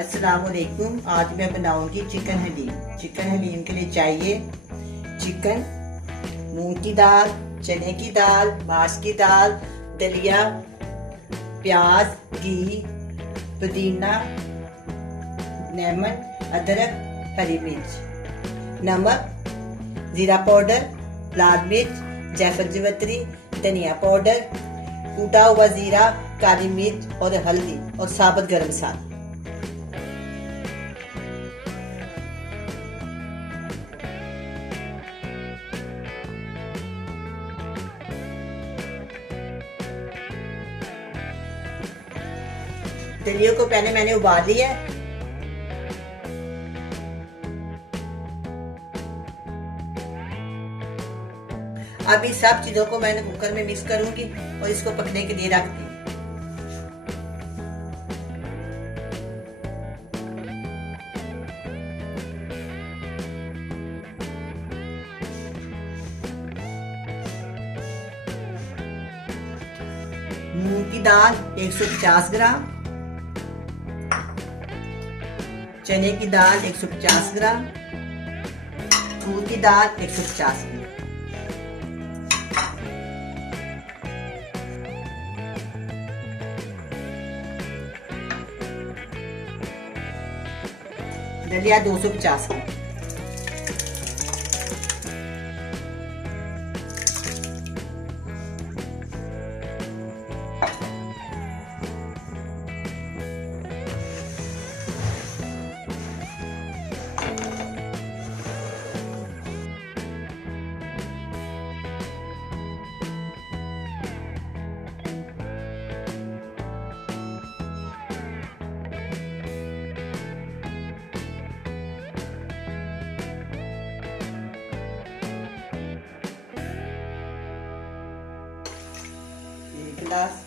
अस्सलाम वालेकुम। आज मैं बनाऊंगी चिकन हलीम। चिकन हलीम के लिए चाहिए चिकन, मूंग की दाल, चने की दाल, मांस की दाल, दलिया, प्याज, घी, पुदीना, लेमन, अदरक, हरी मिर्च, नमक, जीरा पाउडर, लाल मिर्च, जायफल जवित्री, धनिया पाउडर, कूटा हुआ जीरा, काली मिर्च और हल्दी और साबुत गरम मसाला। दलिया को पहले मैंने उबाल लिया है। अब इस सब चीजों को मैंने कुकर में मिक्स करूंगी और इसको पकने के लिए रख दी। मूंग की दाल 150 ग्राम, चने की दाल 150 ग्राम, तूर की दाल 150 ग्राम, दलिया 250 ग्राम, गिलास,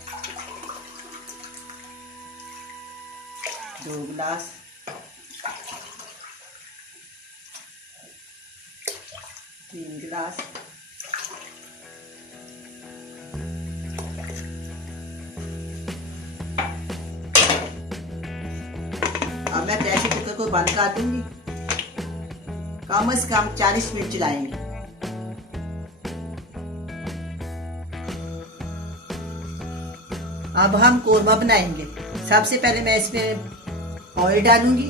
2 गिलास, 3 गिलास, अब मैं प्रेशर कुकर को बंद कर दूंगी। कम से कम 40 मिनट चलाएंगे। अब हम कोरमा बनाएंगे। सबसे पहले मैं इसमें ऑयल डालूंगी।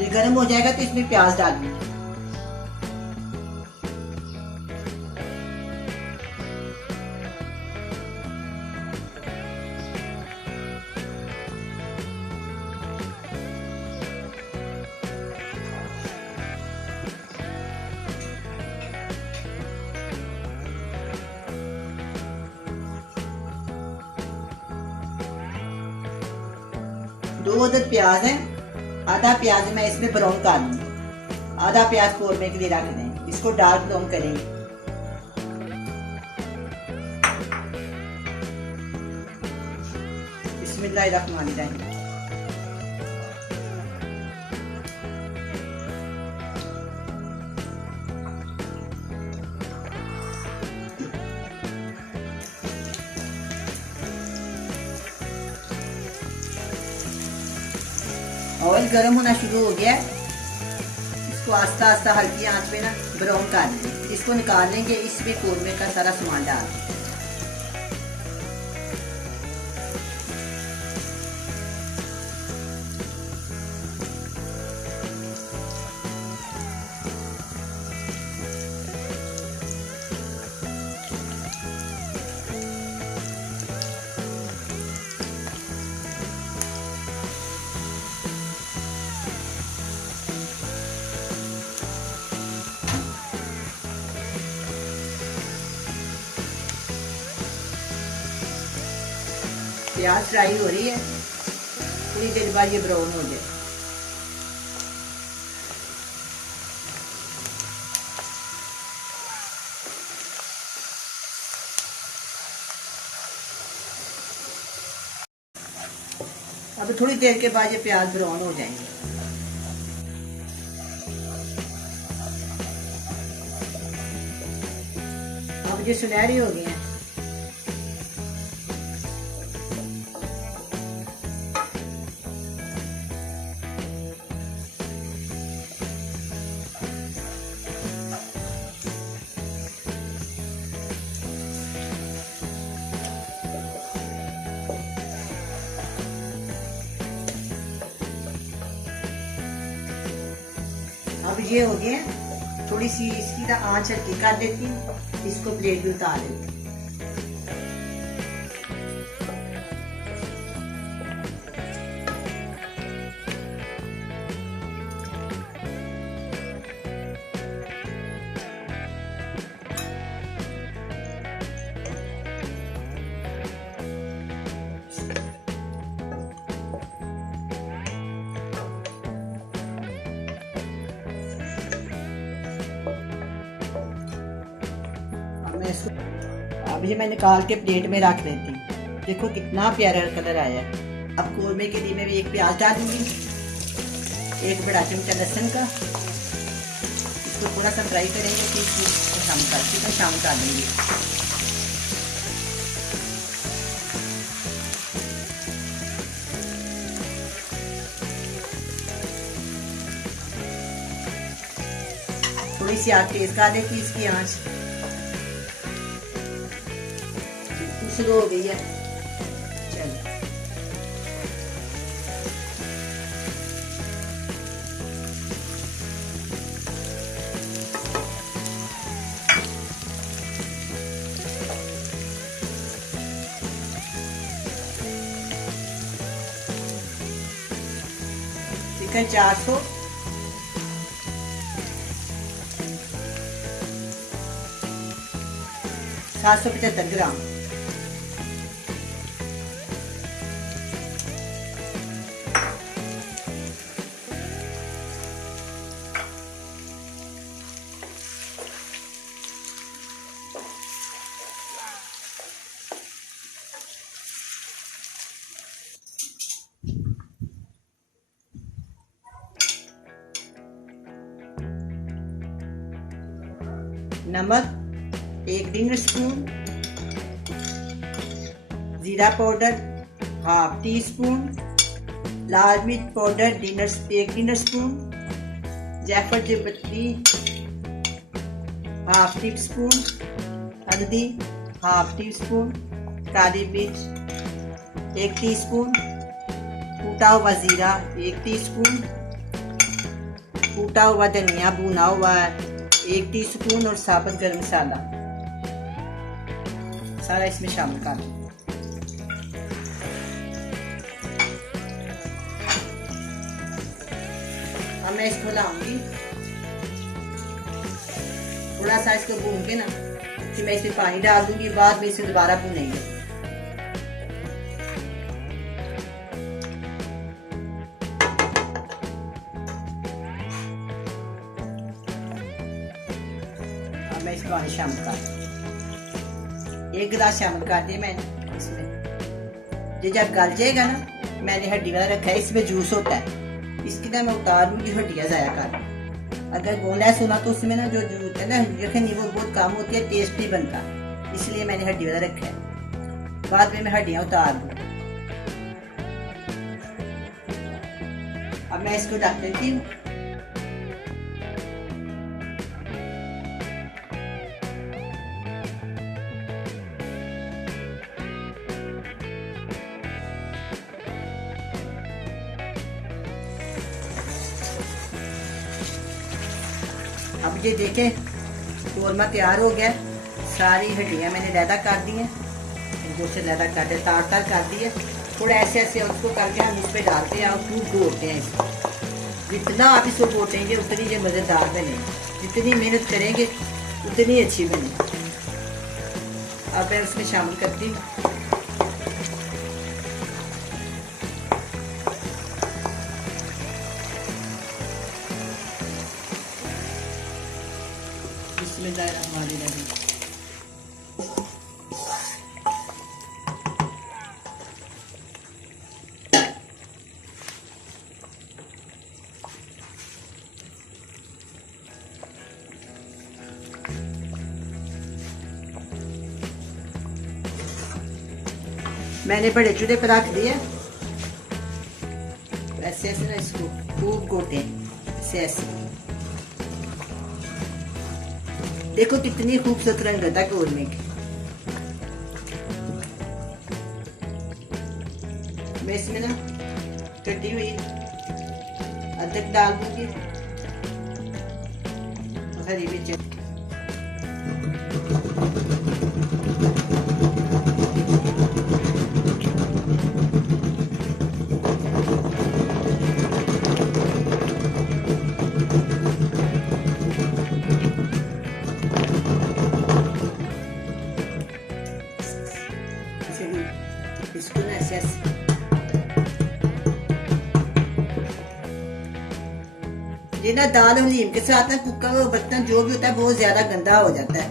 ये गर्म हो जाएगा तो इसमें प्याज डालूंगी। दो अदद प्याज है, आधा प्याज मैं इसमें ब्राउन कर लूंगी। आधा प्याज कोरमे के लिए रख दें। इसको डार्क ब्राउन करेंगे। बिस्मिल्लाहिर्रहमानिर्रहीम। ऑयल गर्म होना शुरू हो गया है। इसको आस्ता आस्ता हल्की आंच पे ना ब्राउन कर लेंगे। इसको निकाल लेंगे। इसमें कोरमे का सारा सामान डाल देंगे। प्याज फ्राई हो रही है। थोड़ी देर बाद ये ब्राउन हो जाए। अब थोड़ी देर के बाद ये प्याज ब्राउन हो जाएंगे। अब ये सुनहरी हो गई हैं। अब ये हो गए, थोड़ी सी इसकी ना आंच हल्की कर देती हूँ, इसको प्लेट में उतार देती हूँ। अब ये मैं निकाल के प्लेट में रख देती हूँ। देखो कितना प्यारा कलर आया है। अब कोरमे के लिए मैं भी एक प्याज डालूंगी, एक बड़ा चमचा लहसुन का। इसको थोड़ा सा फ्राई करेंगे, फिर चिकन शाम डालेंगे। थोड़ी सी आग तेज कर देती इसकी आंच शुरू हो गई है। चलो चिकन 775 ग्राम। नमक 1 डिनर स्पून, जीरा पाउडर 1/2 टीस्पून, लाल मिर्च पाउडर 1 डिनर स्पून, जायफल की पत्ती 1/2 टीस्पून, हल्दी 1/2 टीस्पून, काली मिर्च 1 टीस्पून, कूटा हुआ जीरा 1 टीस्पून, कूटा हुआ धनिया भुना हुआ 1 टीस्पून और साबुत गरम मसाला सारा इसमें शामिल कर दूँ। अब मैं इसको लाऊंगी, थोड़ा सा इसको भून के ना, फिर मैं इसमें पानी डाल दूंगी, बाद में इसे दोबारा भूनेंगे। मैं इसको पानी शामिल कर 1 गिलास शामिल कर दिया मैंने इसमें। ये जब गल जाएगा ना, मैंने हड्डी वाला रखा है, इसमें जूस होता है, इसकी ना मैं उतार लूंगी, हड्डियाँ ज़ाया कर। अगर बोनलेस होना तो उसमें ना जो जूस है ना, यखनी वो बहुत कम होती है, टेस्ट नहीं बनता, इसलिए मैंने हड्डी वाला रखा है। बाद में मैं हड्डियाँ उतार दूँ। अब मैं इसको ढक देती हूँ। अब ये देखें कोरमा तैयार हो गया। सारी हड्डियाँ मैंने लैदा कर दी हैं, गोश्त लैदा कर दिया, तार तार कर दी है। थोड़ा ऐसे ऐसे उसको करके हम इस पर डालते हैं और खूब गोटते हैं इसको। जितना आप इसको गोटेंगे उतनी ये मज़ेदार बनेगी, जितनी मेहनत करेंगे उतनी अच्छी बनेगी। अब मैं उसमें शामिल करती हूँ बिस्मिल्लाहिर्रहमानिर्रहीम। मैंने बड़े चूल्हे पर रख दिया। ऐसे ऐसे ना इसको खूब घोटे, ऐसे ऐसे। देखो कितनी खूबसूरत रंग रहता है कौरमे की। मैं इसमें ना कटी हुई अदरक डाल दूंगी, हरी मिर्च। इसको ना ऐसे ये ना दाल और नीम के साथ ना कुकर बर्तन जो भी होता है बहुत ज्यादा गंदा हो जाता है,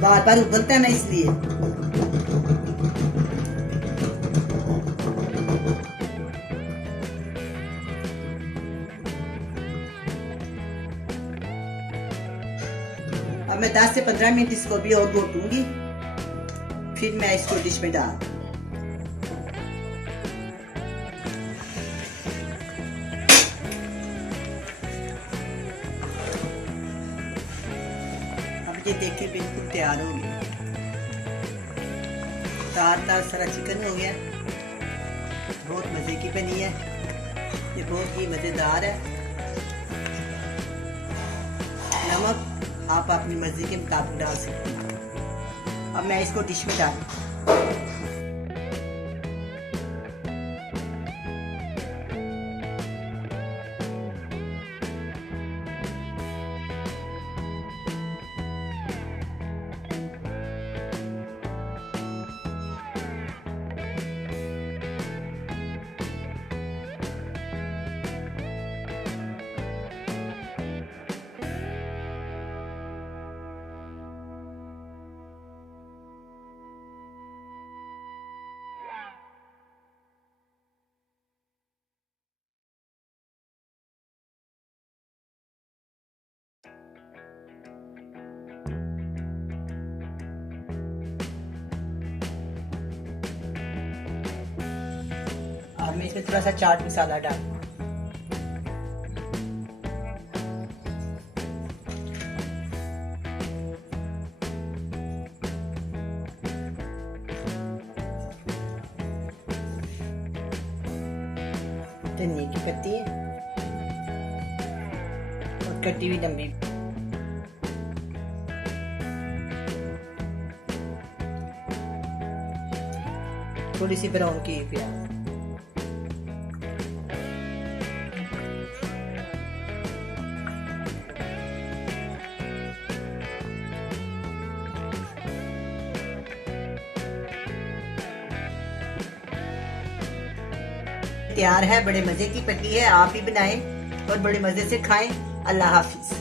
बार बार उबलता है ना इसलिए। अब मैं 10 से 15 मिनट इसको भी और घोटूंगी, फिर मैं इसको डिश में डाल। अब ये देखिए बिल्कुल तैयार हो गया, तार तार सारा चिकन हो गया, बहुत मजे की बनी है, ये बहुत ही मजेदार है। नमक आप अपनी मर्जी के मुताबिक डाल सकते हैं। अब मैं इसको डिश में डालूं। अब मैं इसमें थोड़ा सा चाट मसाला डाल, धनिया की पत्ती है और कटी हुई लंबी थोड़ी सी ब्राउन की प्याज। तैयार है, बड़े मजे की पकी है, आप भी बनाएं और बड़े मजे से खाएं। अल्लाह हाफिज।